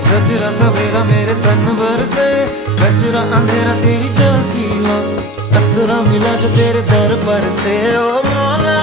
सजरा सवेरा मेरे तन भर से, कचरा अंधेरा तेरी जलती हो, कतरा मिला जो तेरे दर पर से। ओ मौला